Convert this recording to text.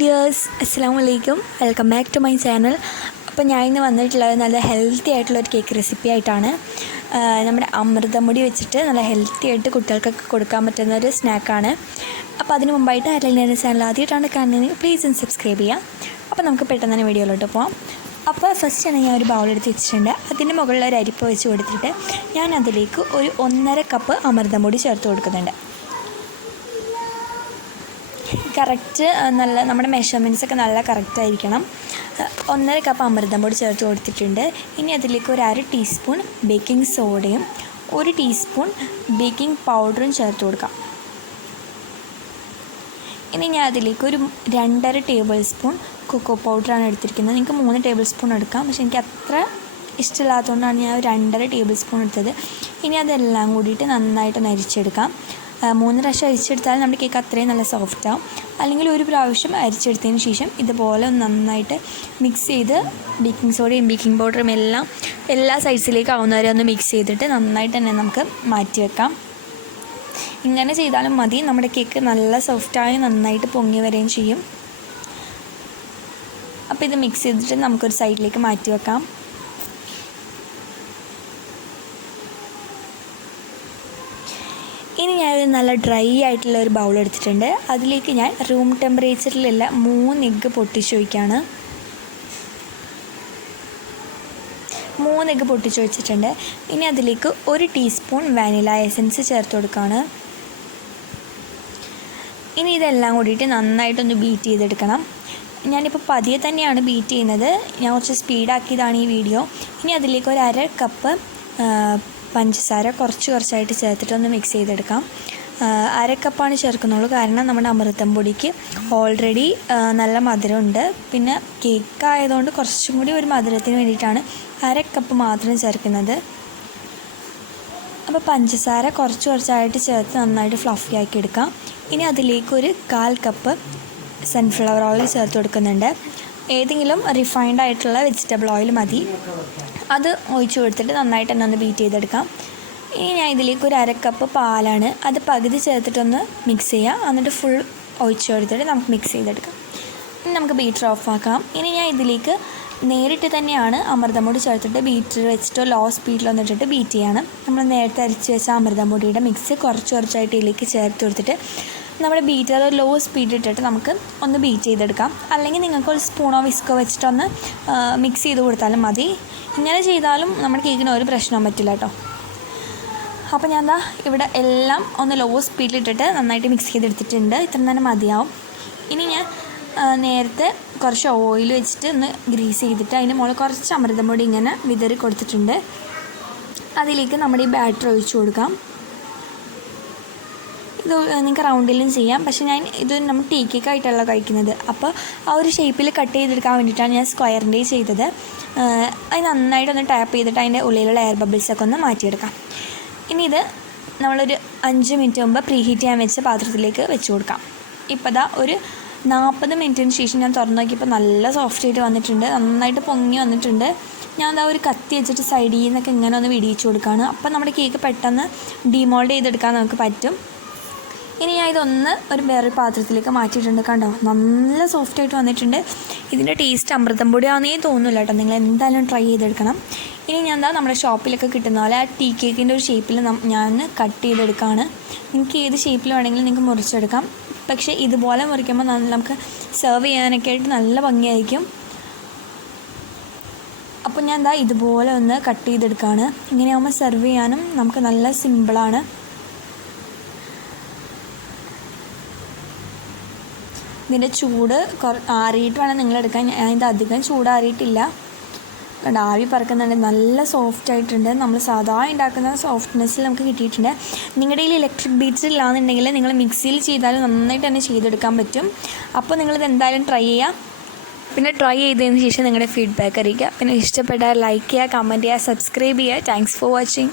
Dears, അസ്സലാമു അലൈക്കും. Welcome back to my channel. അപ്പോൾ ഞാൻ ഇന്ന് വന്നിട്ടുള്ളത് നല്ല ഹെൽത്തി ആയിട്ടുള്ളൊരു കേക്ക് റെസിപ്പി ആയിട്ടാണ്. നമ്മുടെ അമൃതമുടി വെച്ചിട്ട് നല്ല ഹെൽത്തി ആയിട്ട് കുട്ടികൾക്കൊക്കെ കൊടുക്കാൻ പറ്റുന്ന ഒരു സ്നാക്കാണ്. അപ്പോൾ അതിന് മുമ്പായിട്ട് അല്ലെങ്കിൽ എൻ്റെ ചാനൽ ആദ്യമായിട്ടാണ് കാണുന്നത് പ്ലീസ് ഒന്ന് സബ്സ്ക്രൈബ് ചെയ്യാം. അപ്പോൾ നമുക്ക് പെട്ടെന്ന് തന്നെ വീഡിയോയിലോട്ട് പോകാം. അപ്പോൾ ഫസ്റ്റ് തന്നെ ഞാൻ ഒരു ബൗളെടുത്ത് വെച്ചിട്ടുണ്ട്. അതിൻ്റെ മുകളിൽ ഒരു അരിപ്പ വെച്ച് കൊടുത്തിട്ട് ഞാൻ അതിലേക്ക് ഒരു 1.5 കപ്പ് അമൃതമുടി ചേർത്ത് കൊടുക്കുന്നുണ്ട്. കറക്റ്റ് നല്ല നമ്മുടെ മെഷർമെൻറ്റ്സൊക്കെ നല്ല കറക്റ്റായിരിക്കണം. 1.5 കപ്പ് അമൃതംപൊടി ചേർത്ത് കൊടുത്തിട്ടുണ്ട്. ഇനി അതിലേക്ക് ഒരു 1/2 ടീസ്പൂൺ ബേക്കിംഗ് സോഡയും 1 ടീസ്പൂൺ ബേക്കിംഗ് പൗഡറും ചേർത്ത് കൊടുക്കാം. ഇനി ഞാൻ അതിലേക്ക് ഒരു 2.5 ടേബിൾ സ്പൂൺ കൊക്കോ പൗഡറാണ് എടുത്തിരിക്കുന്നത്. നിങ്ങൾക്ക് 3 ടേബിൾ സ്പൂൺ എടുക്കാം, പക്ഷേ എനിക്ക് അത്ര ഇഷ്ടമില്ലാത്തതുകൊണ്ടാണ് ഞാൻ 2.5 ടേബിൾ സ്പൂൺ എടുത്തത്. ഇനി അതെല്ലാം കൂടിയിട്ട് നന്നായിട്ടൊന്ന് അരിച്ചെടുക്കാം. 3 പ്രാവശ്യം അരിച്ചെടുത്താൽ നമ്മുടെ കേക്ക് അത്രയും നല്ല സോഫ്റ്റ് ആവും. അല്ലെങ്കിൽ ഒരു പ്രാവശ്യം അരിച്ചെടുത്തതിന് ശേഷം ഇതുപോലെ നന്നായിട്ട് മിക്സ് ചെയ്ത് ബേക്കിംഗ് സോഡയും ബേക്കിംഗ് പൗഡറും എല്ലാം എല്ലാ സൈഡ്സിലേക്ക് ആവുന്നവരെ ഒന്ന് മിക്സ് ചെയ്തിട്ട് നന്നായിട്ട് തന്നെ നമുക്ക് മാറ്റി വെക്കാം. ഇങ്ങനെ ചെയ്താലും മതി. നമ്മുടെ കേക്ക് നല്ല സോഫ്റ്റായി നന്നായിട്ട് പൊങ്ങി വരികയും ചെയ്യും. അപ്പോൾ ഇത് മിക്സ് ചെയ്തിട്ട് നമുക്കൊരു സൈഡിലേക്ക് മാറ്റി വെക്കാം. ഇനി ഞാനൊരു നല്ല ഡ്രൈ ആയിട്ടുള്ള ഒരു ബൗൾ എടുത്തിട്ടുണ്ട്. അതിലേക്ക് ഞാൻ റൂം ടെമ്പറേച്ചറിലുള്ള 3 എഗ്ഗ് പൊട്ടിച്ചൊഴിക്കുകയാണ്. 3 എഗ്ഗ് പൊട്ടിച്ചൊഴിച്ചിട്ടുണ്ട്. ഇനി അതിലേക്ക് 1 ടീസ്പൂൺ വാനില എസൻസ് ചേർത്ത് കൊടുക്കുകയാണ്. ഇനി ഇതെല്ലാം കൂടിയിട്ട് നന്നായിട്ടൊന്ന് ബീറ്റ് ചെയ്തെടുക്കണം. ഞാനിപ്പോൾ പതിയെ തന്നെയാണ് ബീറ്റ് ചെയ്യുന്നത്. ഞാൻ കുറച്ച് സ്പീഡാക്കിയതാണ് ഈ വീഡിയോ. ഇനി അതിലേക്ക് ഒരു 1/2 കപ്പ് പഞ്ചസാര കുറച്ചായിട്ട് ചേർത്തിട്ടൊന്ന് മിക്സ് ചെയ്തെടുക്കാം. 1/2 കപ്പാണ് ചേർക്കുന്നുള്ളൂ, കാരണം നമ്മുടെ അമൃതം പൊടിക്ക് ഓൾറെഡി നല്ല മധുരമുണ്ട്. പിന്നെ കേക്ക് ആയതുകൊണ്ട് കുറച്ചും കൂടി ഒരു മധുരത്തിന് വേണ്ടിയിട്ടാണ് 1/2 കപ്പ് മാത്രം ചേർക്കുന്നത്. അപ്പോൾ പഞ്ചസാര കുറച്ചായിട്ട് ചേർത്ത് നന്നായിട്ട് ഫ്ലഫി ആക്കി എടുക്കാം. ഇനി അതിലേക്ക് ഒരു 1/4 കപ്പ് സൺഫ്ലവർ ഓയിൽ ചേർത്ത് കൊടുക്കുന്നുണ്ട്. ഏതെങ്കിലും റിഫൈൻഡ് ആയിട്ടുള്ള വെജിറ്റബിൾ ഓയിൽ മതി. അത് ഒഴിച്ച് കൊടുത്തിട്ട് നന്നായിട്ട് തന്നെ ഒന്ന് ബീറ്റ് ചെയ്തെടുക്കാം. ഇനി ഞാൻ ഇതിലേക്ക് ഒരു 1/2 കപ്പ് പാലാണ്. അത് പകുതി ചേർത്തിട്ടൊന്ന് മിക്സ് ചെയ്യാം. എന്നിട്ട് ഫുൾ ഒഴിച്ച് കൊടുത്തിട്ട് നമുക്ക് മിക്സ് ചെയ്തെടുക്കാം. ഇനി നമുക്ക് ബീറ്റർ ഓഫാക്കാം. ഇനി ഞാൻ ഇതിലേക്ക് നേരിട്ട് തന്നെയാണ് അമൃതംപൊടി ചേർത്തിട്ട് ബീറ്റർ വെച്ചിട്ടോ ലോ സ്പീഡിലൊന്നും ഇട്ടിട്ട് ബീറ്റ് ചെയ്യണം. നമ്മൾ നേരത്തെ അരിച്ച് വെച്ച അമൃതംപൊടിയുടെ മിക്സ് കുറച്ചായിട്ട് ഇതിലേക്ക് ചേർത്ത് കൊടുത്തിട്ട് നമ്മുടെ ബീറ്റർ ലോ സ്പീഡിൽ ഇട്ടിട്ട് നമുക്ക് ഒന്ന് ബീറ്റ് ചെയ്തെടുക്കാം. അല്ലെങ്കിൽ നിങ്ങൾക്ക് ഒരു സ്പൂണോ വിസ്കോ വെച്ചിട്ടൊന്ന് മിക്സ് ചെയ്ത് കൊടുത്താലും മതി. ഇങ്ങനെ ചെയ്താലും നമ്മുടെ കേക്കിന് ഒരു പ്രശ്നവും പറ്റില്ല കേട്ടോ. അപ്പോൾ ഞാൻ ഇവിടെ എല്ലാം ഒന്ന് ലോ സ്പീഡിലിട്ടിട്ട് നന്നായിട്ട് മിക്സ് ചെയ്തെടുത്തിട്ടുണ്ട്. ഇത്ര തന്നെ മതിയാവും. ഇനി ഞാൻ നേരത്തെ കുറച്ച് ഓയിൽ വെച്ചിട്ട് ഒന്ന് ഗ്രീസ് ചെയ്തിട്ട് അതിൻ്റെ മുകളിൽ കുറച്ച് അമൃതംപൊടി ഇങ്ങനെ വിതറി കൊടുത്തിട്ടുണ്ട്. അതിലേക്ക് നമ്മുടെ ഈ ബാറ്റർ ഒഴിച്ച് കൊടുക്കാം. ഇത് നിങ്ങൾക്ക് റൗണ്ടിലും ചെയ്യാം, പക്ഷേ ഞാൻ ഇത് നമ്മൾ ടീ കേക്കായിട്ടല്ല കഴിക്കുന്നത്. അപ്പോൾ ആ ഒരു ഷേപ്പിൽ കട്ട് ചെയ്തെടുക്കാൻ വേണ്ടിയിട്ടാണ് ഞാൻ സ്ക്വയറിൻ്റെ ചെയ്തത്. അത് നന്നായിട്ടൊന്ന് ടാപ്പ് ചെയ്തിട്ട് അതിൻ്റെ ഉള്ളിലുള്ള എയർ ബബിൾസൊക്കെ ഒന്ന് മാറ്റിയെടുക്കാം. ഇനി ഇത് നമ്മളൊരു 5 മിനിറ്റ് മുമ്പ് പ്രീ ഹീറ്റ് ചെയ്യാൻ വെച്ച പാത്രത്തിലേക്ക് വെച്ച് കൊടുക്കാം. ഇപ്പോൾ ഒരു 40 മിനിറ്റിന് ശേഷം ഞാൻ തുറന്നു നോക്കിയപ്പോൾ നല്ല സോഫ്റ്റ് ആയിട്ട് വന്നിട്ടുണ്ട്. നന്നായിട്ട് പൊങ്ങി വന്നിട്ടുണ്ട്. ഞാൻ ഒരു കത്തി വെച്ചിട്ട് സൈഡിൽ നിന്നൊക്കെ ഇങ്ങനെ ഒന്ന് വിടിയിച്ച് കൊടുക്കുകയാണ്. അപ്പോൾ നമ്മുടെ കേക്ക് പെട്ടെന്ന് ഡീമോൾഡ് ചെയ്തെടുക്കാൻ നമുക്ക് പറ്റും. ഇനി ഞാൻ ഇതൊന്ന് ഒരു വേറെ പാത്രത്തിലേക്ക് മാറ്റിയിട്ടുണ്ട്. കണ്ടോ, നല്ല സോഫ്റ്റായിട്ട് വന്നിട്ടുണ്ട്. ഇതിൻ്റെ ടേസ്റ്റ് അമൃതം പൊടിയാണെന്നേ തോന്നില്ല കേട്ടോ. നിങ്ങൾ എന്തായാലും ട്രൈ ചെയ്തെടുക്കണം. ഇനി ഞാൻ നമ്മുടെ ഷോപ്പിലൊക്കെ കിട്ടുന്ന പോലെ ആ ടീ കേക്കിൻ്റെ ഒരു ഷേപ്പിൽ ഞാൻ കട്ട് ചെയ്തെടുക്കുകയാണ്. നിങ്ങൾക്ക് ഏത് ഷേപ്പിൽ വേണമെങ്കിലും നിങ്ങൾക്ക് മുറിച്ചെടുക്കാം. പക്ഷേ ഇതുപോലെ മുറിക്കുമ്പോൾ നമുക്ക് സെർവ് ചെയ്യാനൊക്കെ ആയിട്ട് നല്ല ഭംഗിയായിരിക്കും. അപ്പോൾ ഞാൻ ഇതുപോലെ ഒന്ന് കട്ട് ചെയ്തെടുക്കുകയാണ്. ഇങ്ങനെയാകുമ്പോൾ സെർവ് ചെയ്യാനും നമുക്ക് നല്ല സിമ്പിളാണ്. ഇതിൻ്റെ ചൂട് ആറിയിട്ട് വേണം നിങ്ങളെടുക്കാൻ. ഞാൻ ഇത് അധികം ചൂടാറിയിട്ടില്ല. ആവി പറക്കുന്നുണ്ട്. നല്ല സോഫ്റ്റ് ആയിട്ടുണ്ട്. നമ്മൾ സാധാരണ ഉണ്ടാക്കുന്ന സോഫ്റ്റ്നെസ്സിൽ നമുക്ക് കിട്ടിയിട്ടുണ്ട്. നിങ്ങളുടെ കയ്യിൽ ഇലക്ട്രിക് ബീറ്റർ ഇല്ലാന്നുണ്ടെങ്കിൽ നിങ്ങൾ മിക്സിയിൽ ചെയ്താലും നന്നായിട്ട് തന്നെ ചെയ്തെടുക്കാൻ പറ്റും. അപ്പോൾ നിങ്ങളിത് എന്തായാലും ട്രൈ ചെയ്യുക. പിന്നെ ട്രൈ ചെയ്തതിന് ശേഷം നിങ്ങളുടെ ഫീഡ്ബാക്ക് അറിയിക്കുക. പിന്നെ ഇഷ്ടപ്പെട്ടാൽ ലൈക്ക് ചെയ്യുക, കമൻറ്റ് ചെയ്യുക, സബ്സ്ക്രൈബ് ചെയ്യുക. Thanks for watching.